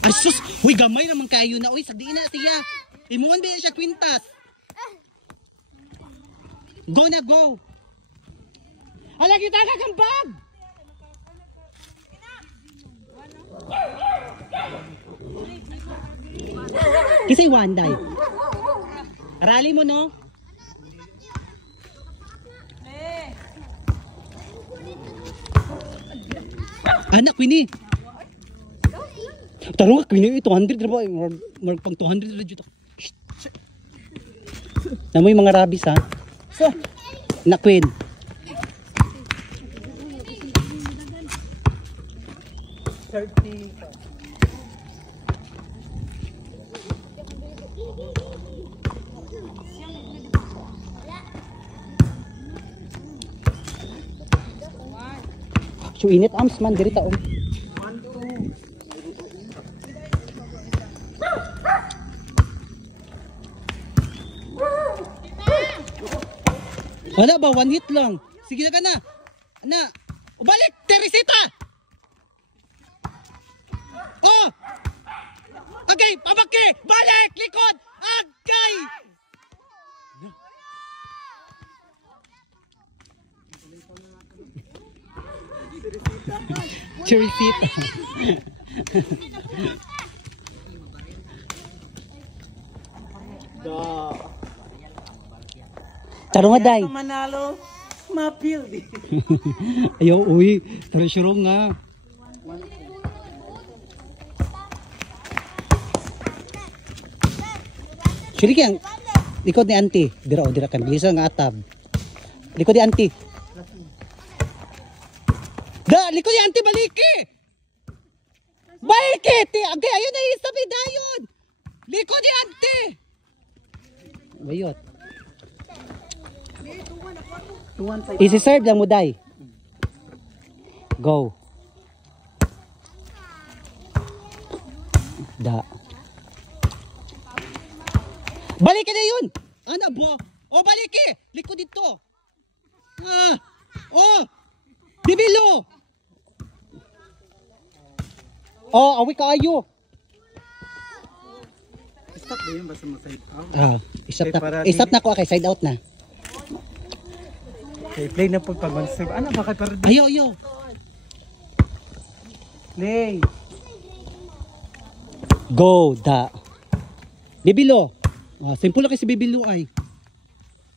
Ay sus, huy gamay naman kayo na. Uy, sagdi na siya. Imungan ba siya kwintas? Go na, go. Ala, kita ka kang bag. Kasi Wanday. Arali mo, no? Anak, Queenie. Tarong ka, Queenie. 200 na ba? Mark pang 200 na dito. Namoy mga rabis, ha? So, anak, Queen. So init arms man diri taon. Wala ba, one hit lang. Sige na ka na. Ana, ubalik Teresita. Oh! Okay, pabaki! Balik! Likod! Agay! Teresita. Tarong nga, Day. Manalo, mapil. Ayaw, uy. Tarong nga. Suri kaya, likod ni auntie. Dira o, dira kan. Bisa nga atab. Likod ni auntie. Da, likod ni auntie, baliki! Baliki! Agay, ayun na yung sabi dayon! Likod ni auntie! Bayot. Isi-serve lang mo, Day. Go. Da. Balikin na yun! Ano bo? O, baliki! Likod dito! Ah! Oh! Bibilo! Oh, awi ka ayo! Stop ba yun? Basta ma-side out? Ah, isap na ko kay side out na. Okay, play na po pag mag-serve. Ano ba kay para? Ayo, ayo! Play! Go, da! Bibilo! Ah, simple lang kasi bibilo ay.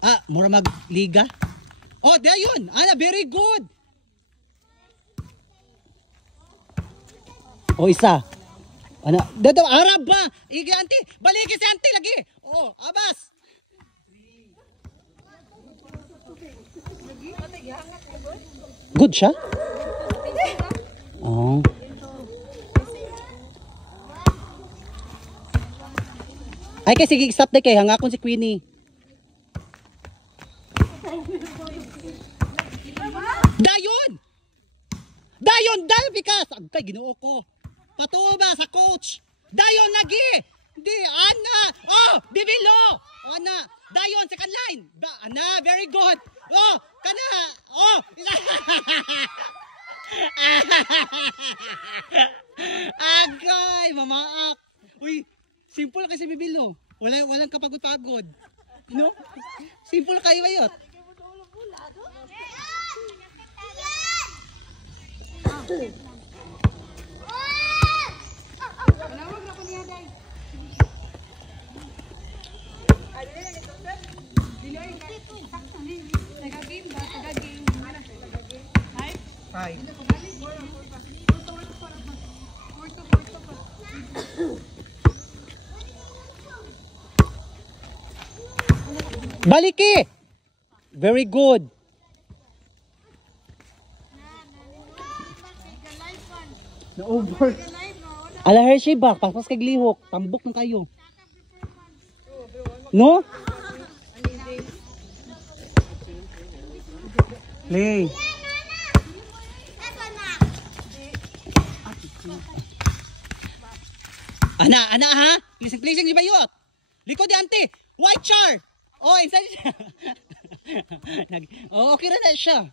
Ah, mura magliga. Oh, there yun! Ana, very good! O, isa. Ana, dato, Arab ba? Igi, auntie! Baliki si auntie lagi! Oh, abas! Good siya? Oh. Ay, kay sige, stop na kay hangakon si Queenie. Dayon! Dayon, dahil bikas! Agkay, ginoo ko. Patuwa ba sa coach? Dayon, lagi! Hindi, Ana! Oh, bibilo! Oh, Ana! Dayon, second line! Ana, very good! Oh, kana! Oh! Agay, mamaak! Uy, simple kasi bibilo. Walang kapagod-pagod. No? Simple kayo bayot. Baliki! Very good. Na-over. Ala Hershey ba? Paspas kay lihok. Tambok ng kayo. No? Play. Ana ha? Plising di bayot. Likod di auntie. White char. Oh, inside siya. Oh, okay na siya.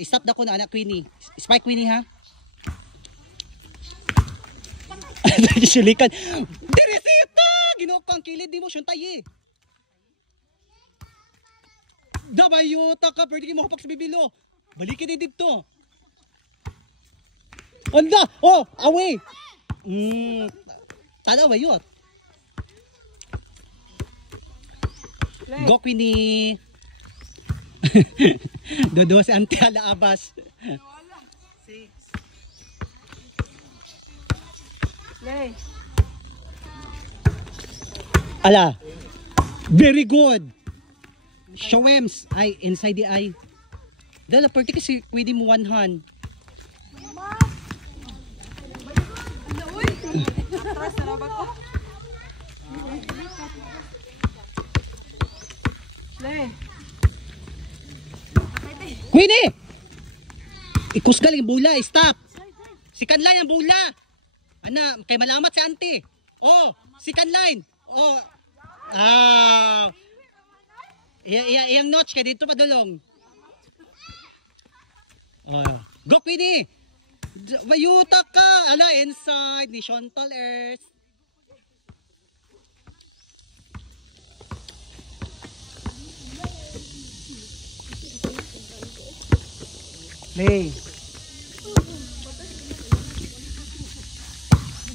Stop na ko na anak Queenie. Spike Queenie ha. Sulikan. Teresita! Ginoo ko ang kilid di mo siyang tayi. Dabayuta ka, pwede kayo mahapak sa bibilo. Balikin din dito. Anda! Oh! Away! Tala ba yun? Go, Queenie! Dodo si Auntie Alaabas. Play. Ala! Very good! Showems! Ay, inside the eye. Dala, pwede kasi pwede mo one hand. Atras na ba ko? Play. Queenie! Ikusgal yung bula, stop! Sikan line ang bula! Ana, kay malamat si Auntie. Oh, sikan line. Oh. Ah. Iyang notch kay dito padulong. Oh. Go Queenie! Bayuta ka! Ala, inside ni Chantal Earth. Play.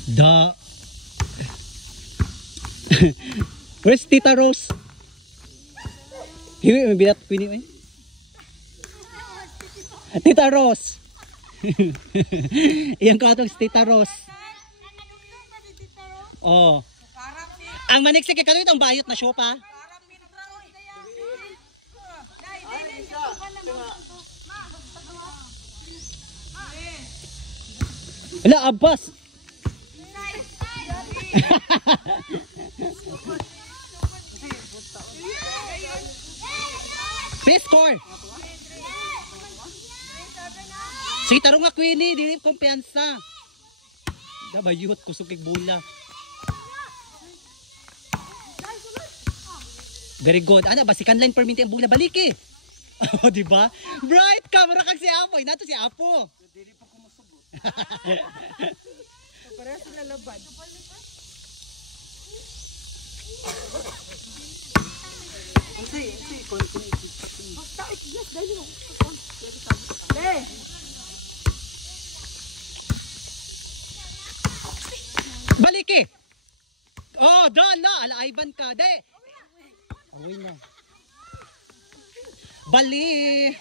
Da. Where's Tita Rose? Hiwi, may binat Queenie. Tita Rose. Iyang katong si Tita Rose. Oh. Ang maniksik kay kalit ang bayot na sopa. Ala, Abbas. Best score. Sige, tarong nga Queenie, di kumpiyansa. Dabayot, kusukig bula. Very good. Ano, basikan line permit ang bula, baliki. Oh, di ba? Bright camera kag si Apo. Inato si Apo. Dili pa kumusugot. Para sila laban. Play. Baliki. Oh, dala, alaiban ka. De. Away na. Bali.